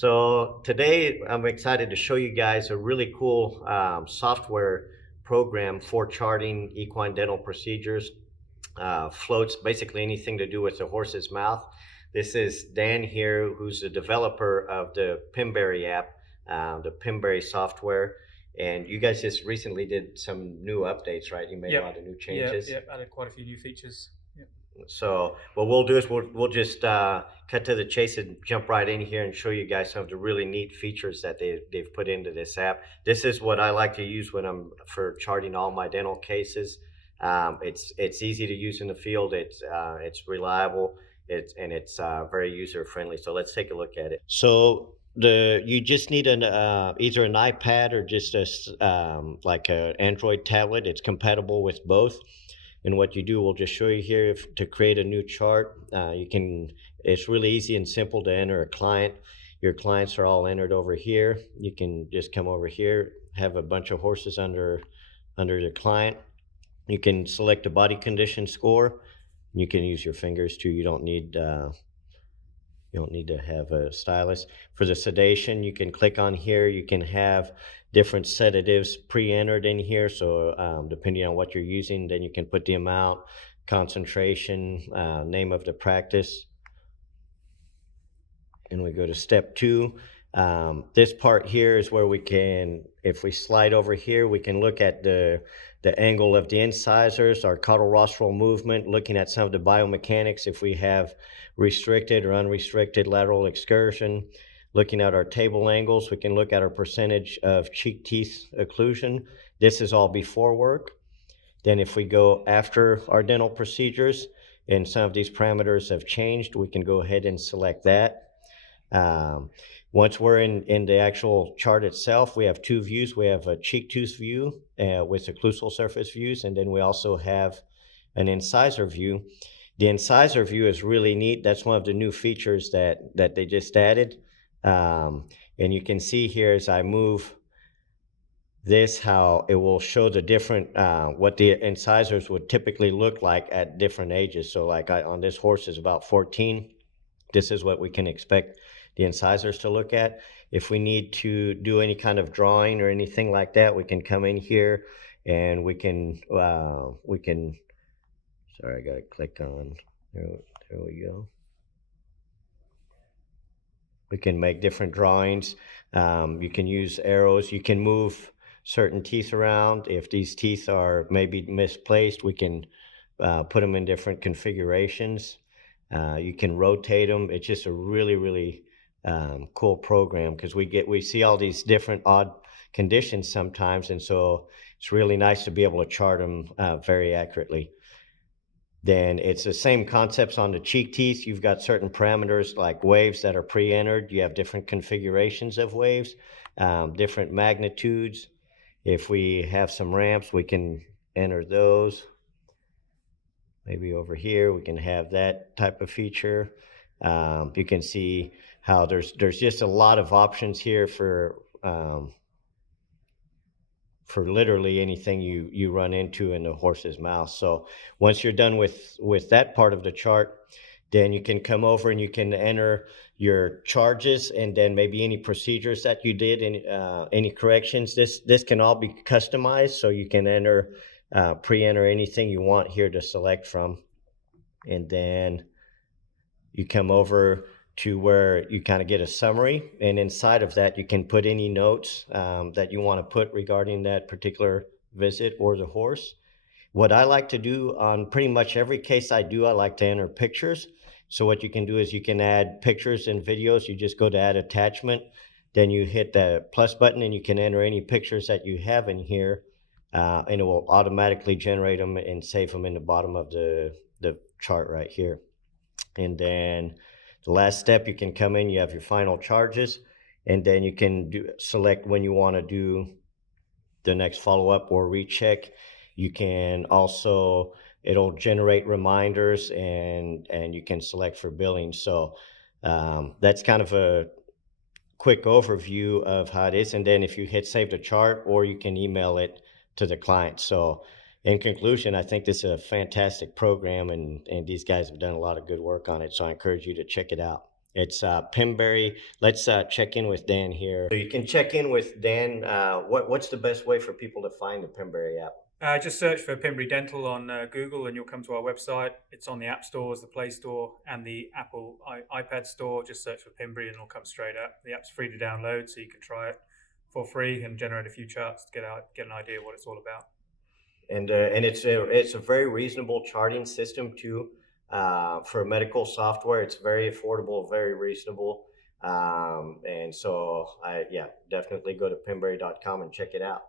So today I'm excited to show you guys a really cool software program for charting equine dental procedures, floats, basically anything to do with the horse's mouth. This is Dan here, who's the developer of the Pimberry app, the Pimberry software. And you guys just recently did some new updates, right? You made a lot of new changes. Yep. Added quite a few new features. Yep. So what we'll do is we'll just cut to the chase and jump right in here and show you guys some of the really neat features that they've put into this app. This is what I like to use when I'm for charting all my dental cases. It's easy to use in the field. It's reliable. It's very user friendly. So let's take a look at it. So you just need an either an iPad or just like an Android tablet. It's compatible with both. And what you do, we'll just show you here to create a new chart. It's really easy and simple to enter a client. Your clients are all entered over here. You can just come over here, have a bunch of horses under the client. You can select a body condition score. You can use your fingers too. You don't need to have a stylus. For the sedation, you can click on here. You can have different sedatives pre-entered in here. So depending on what you're using, then you can put the amount, concentration, name of the practice. And we go to step 2. This part here is where we can, if we slide over here, we can look at the angle of the incisors, our caudal rostral movement, looking at some of the biomechanics, if we have restricted or unrestricted lateral excursion, looking at our table angles. We can look at our percentage of cheek teeth occlusion. This is all before work. Then if we go after our dental procedures and some of these parameters have changed, we can go ahead and select that. Once we're in the actual chart itself, we have 2 views. We have a cheek tooth view with occlusal surface views, and then we also have an incisor view. The incisor view is really neat. That's one of the new features that they just added. And you can see here as I move this, how it will show the different, what the incisors would typically look like at different ages. So like on this horse is about 14. This is what we can expect the incisors to look at. If we need to do any kind of drawing or anything like that, we can come in here and we can, sorry, I gotta click on, there we go. We can make different drawings. You can use arrows. You can move certain teeth around. If these teeth are maybe misplaced, we can put them in different configurations. You can rotate them. It's just a really, really cool program because we see all these different odd conditions sometimes, and so it's really nice to be able to chart them very accurately. Then it's the same concepts on the cheek teeth. You've got certain parameters like waves that are pre-entered. You have different configurations of waves, different magnitudes. If we have some ramps, we can enter those. Maybe over here we can have that type of feature. You can see how there's just a lot of options here for literally anything you run into in the horse's mouth. So once you're done with that part of the chart, then you can come over and you can enter your charges and then maybe any procedures that you did and any corrections. This can all be customized, so you can enter pre-enter anything you want here to select from. And then you come over to where you kind of get a summary, and inside of that you can put any notes that you want to put regarding that particular visit or the horse. What I like to do on pretty much every case I like to enter pictures. So what you can do is you can add pictures and videos. You just go to add attachment, then you hit the plus button and you can enter any pictures that you have in here, and it will automatically generate them and save them in the bottom of the chart right here. And then the last step, you can come in, you have your final charges, and then you can select when you want to do the next follow-up or recheck. You can also, it'll generate reminders, and you can select for billing. So that's kind of a quick overview of how it is. And then if you hit save the chart, or you can email it to the client. So in conclusion, I think this is a fantastic program, and these guys have done a lot of good work on it. So I encourage you to check it out. It's Pemberry. Let's check in with Dan here. So you can check in with Dan. What's the best way for people to find the Pemberry app? Just search for Pembury Dental on Google and you'll come to our website. It's on the App Stores, the Play Store, and the Apple iPad Store. Just search for Pembury and it'll come straight up. The app's free to download, so you can try it for free and generate a few charts to get an idea of what it's all about. And it's a very reasonable charting system too. For medical software, it's very affordable, very reasonable. And so definitely go to pemberry.com and check it out.